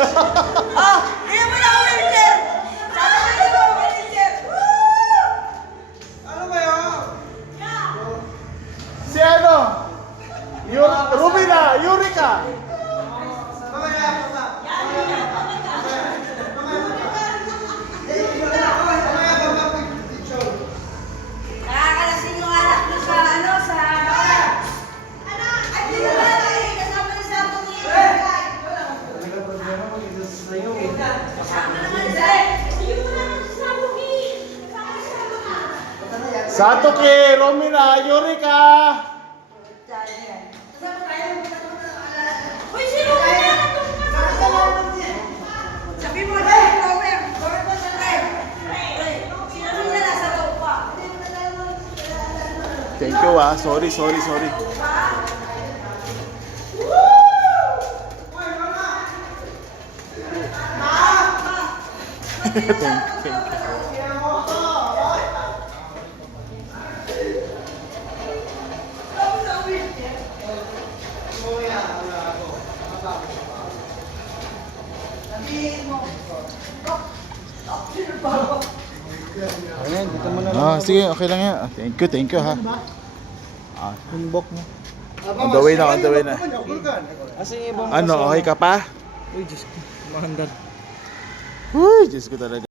Oh, hindi mo na ako wheelchair! Sana hindi mo ako wheelchair! Ano ba yun? Si ano? Rubina, Eureka! Mamaya ako sa. Nakakalasing yung alak mo sa ano, sa... Ay, di na lang eh! Kasama na sa akong Talaga problema mo dito sa iyo. Kasama naman sa Hindi mo naman sa sabong eh! Kasama sa sabong ah! Sato kay Romina, Eureka! Uy, sino ba yan? Sabi mo na yung problem. Sino ba yan nasa loob pa? Thank you ah. Sorry. Thank you. Ayan, dito mo na Ah, sige, okay lang yan. Thank you ha. Ah, Humbok mo. on the way na. Asa yung ibang Ano, okay ka pa? Uy, Diyos ko. Mahandar. Uy, Diyos ko talaga.